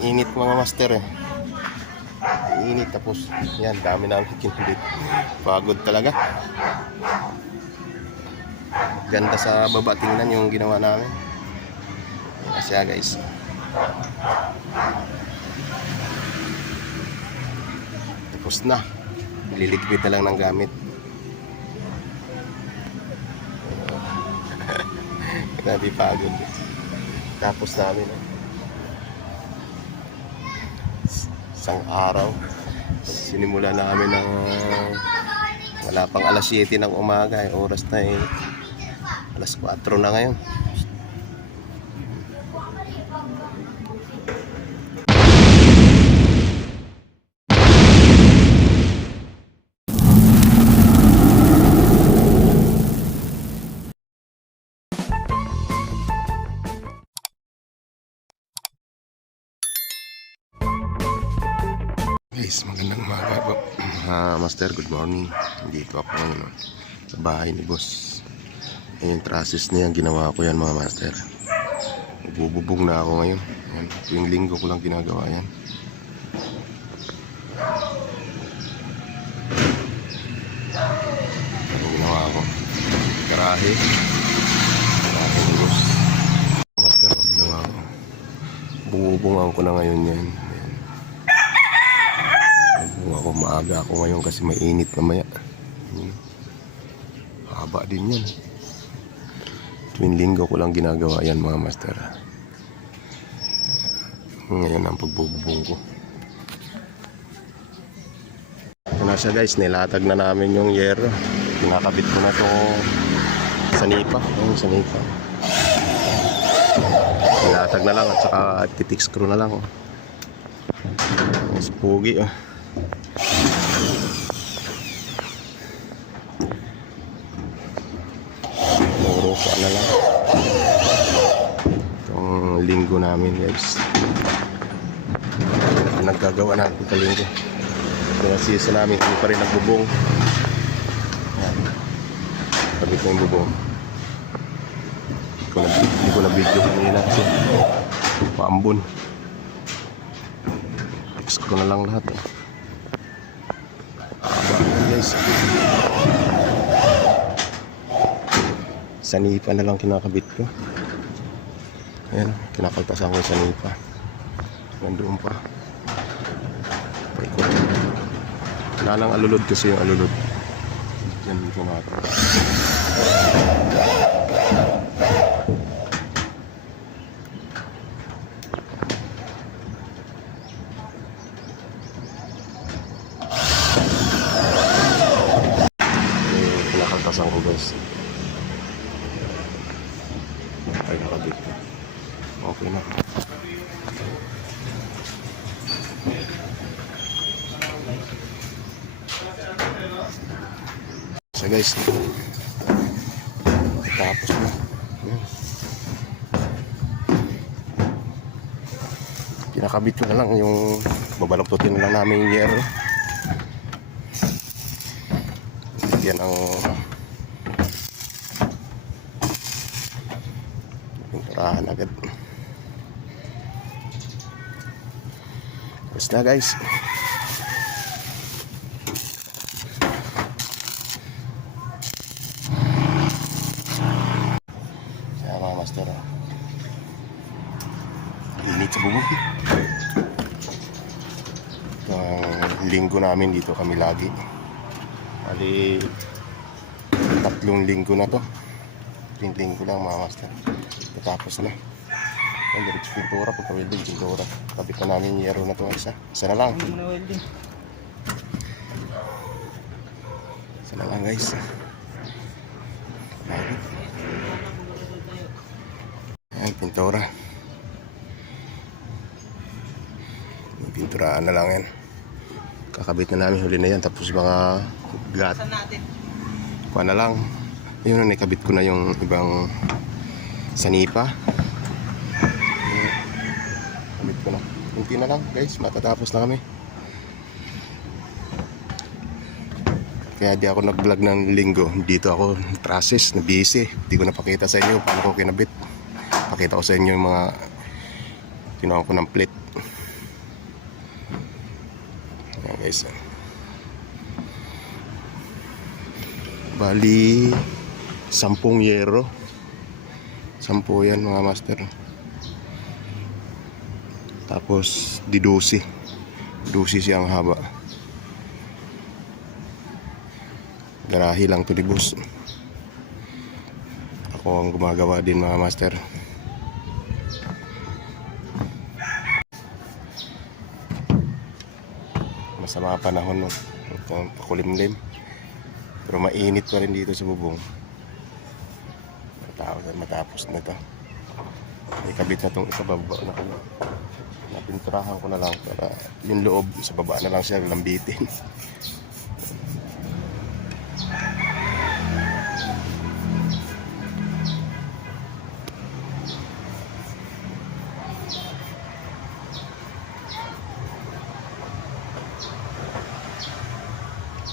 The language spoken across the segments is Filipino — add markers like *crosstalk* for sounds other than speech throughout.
Init mga master eh. Init tapos yan, dami namin kinabit. Pagod talaga. Ganda sa baba tingnan yung ginawa namin. Kasi ah, guys. Tapos na. Liligpit na lang ng gamit. *laughs* Grabe pagod. Tapos namin. eh. Isang araw. Sinimula namin ng wala pang alas 7 ng umaga. Eh. Oras na eh. Alas 4 na ngayon. Guys, magandang umaga po. Ah, Master, good morning. Dito ako ngayon oh, sa bahay ni boss. Ayan trusses niya, ginawa ko yan mga master. Bububong na ako ngayon. Ayan, tuwing linggo ko lang ginagawa yan. Ayan ginawa ko. Karahe. Karahe ni boss. Master, oh, ginawa ko. Bububungan ko na ngayon yan. Ayan. Kung ako maaga ako ngayon kasi mainit mamaya. Hmm. Haba din yan. Tuwing linggo ko lang ginagawa yan mga master. Ngayon ang pagbububong ko. Na siya guys, nilatag na namin yung yero. Kinakabit ko na to sa nipa. Yung sa nipa. Nilatag na lang at saka titik screw na lang. Oh. Mas pugi oh. Puro pa na lang. Itong linggo namin guys. Nagkagawa natin ito linggo. Kaya season namin hindi pa rin nagbubong. Sabi ko yung bubong. Na, hindi ko na video kanina kasi paambon. Fix ko na lang lahat. Eh. Guys. Sa nipa na lang kinakabit ko. Ayan, kinakaltasan ko sa nipa. Nandoon pa. Paikot. Wala nang alulod kasi yung alulod. Yan dito natin. Yung kinakaltasan ko guys. Ay, nakabit. Okay na. So guys, tapos na. Ayan. Ko na lang yung babaloktutin na lang namin yung yero. Yan ang pinturahan agad. Tapos na guys. Kaya mga master. ah. Init sa bubog. Ito ang linggo namin dito kami lagi. Bali, tatlong linggo na to. Tatlong linggo lang mga master. Tapos na. Ang diretso pintura, pagka-welding pintura. Kabit na namin yero na to isa. Isa na lang. Welding? Isa na lang guys. Ayan, pintura. Pinturaan na lang yan. Kakabit na namin huli na yan. Tapos mga gat. Kuha na lang. Yun na, nakabit ko na yung ibang sanipa. Kabit ko na. Kunti na lang guys, matatapos na kami. Kaya di ako nag-vlog ng linggo. Dito ako process, na busy. Di ko napakita sa inyo paano ko kinabit. Pakita ko sa inyo yung mga kinuha ko ng plate. Guys. Bali, sampung yero. Sampo yan mga master. Tapos, di dosi. Dosi siyang haba. Garahi lang to di boss. Ako ang gumagawa din mga master. Masama ang panahon no. Pakulimlim. Pero mainit pa rin dito sa bubong. Matapos na ito. May kabit na itong isa baba na ko. Napinturahan ko na lang para yung loob sa baba na lang siya lambitin.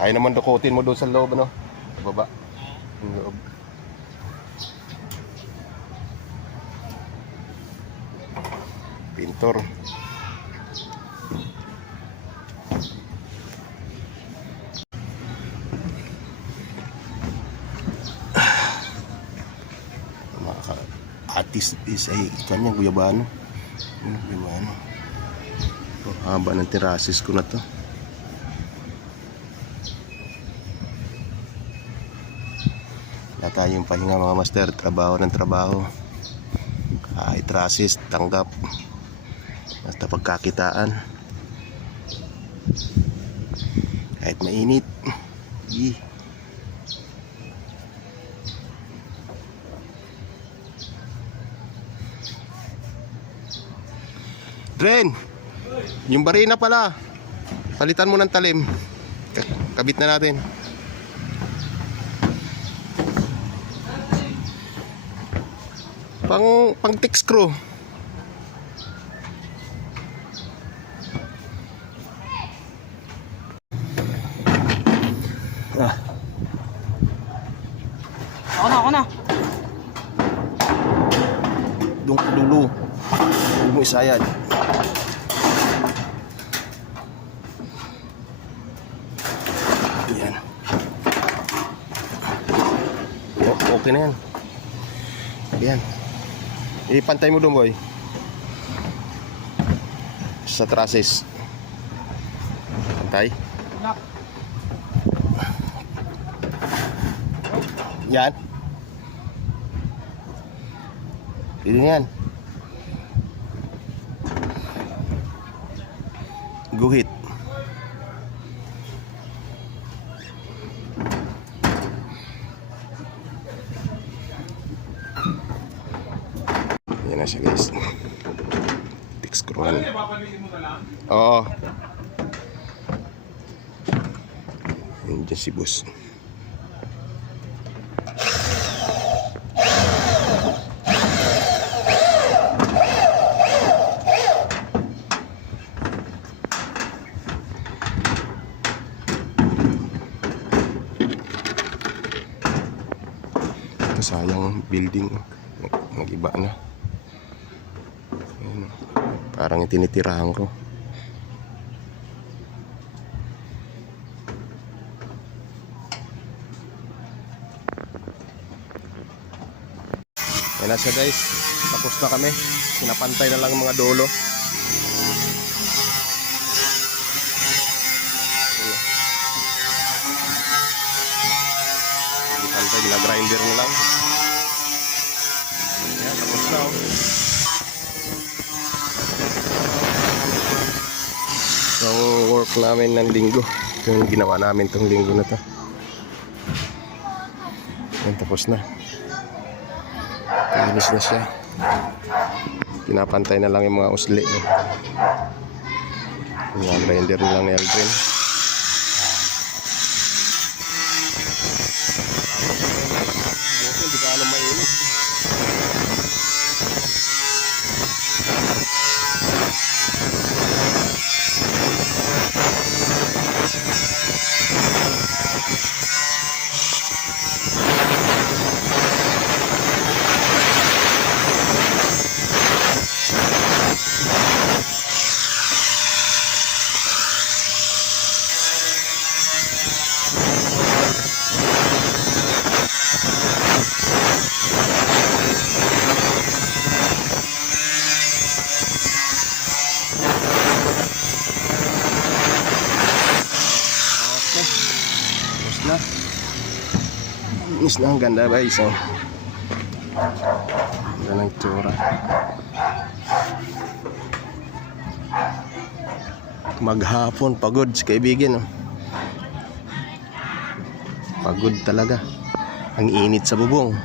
Kaya naman dukutin mo doon sa loob, ano? Sa baba. Yung loob. Pintor. *sighs* Atis is ay kanya guyabano. Ano guyabano? Ang haba ng tirasis ko na to. Tayong pahinga mga master, trabaho ng trabaho. Kahit rasis, tanggap. Basta pagkakitaan. Kahit mainit. Ih. Dren, yung barina pala. Palitan mo ng talim. Ka- Kabit na natin. Pang pang tick screw. Ah, Ako na, ako na. dung dulo. Huwag mo isayad. Yan. O- okay na yan. Yan. Ipantay mo doon, boy. Sa trusses. Pantay. Yan. Ini yan. Guhit. Siya guys. Tick screwan. Oo. Yan dyan si boss. Sayang building. Nag-iba na. Parang itinitirahan ko. Ayan na siya guys. Tapos na kami. Sinapantay na lang ang mga dolo. Sinapantay, gina-grinder na lang. Ayan, tapos na oh. So, work namin ng linggo. Ito yung ginawa namin tong linggo na to. Ayan, tapos na. Kinis na siya. Pinapantay na lang yung mga usli. Yung grinder na lang ni Aldrin. Na. Ang ganda guys. Oh. Ganda ng tsura. Maghapon, pagod sa kaibigan. Oh. Pagod talaga. Ang init sa bubong.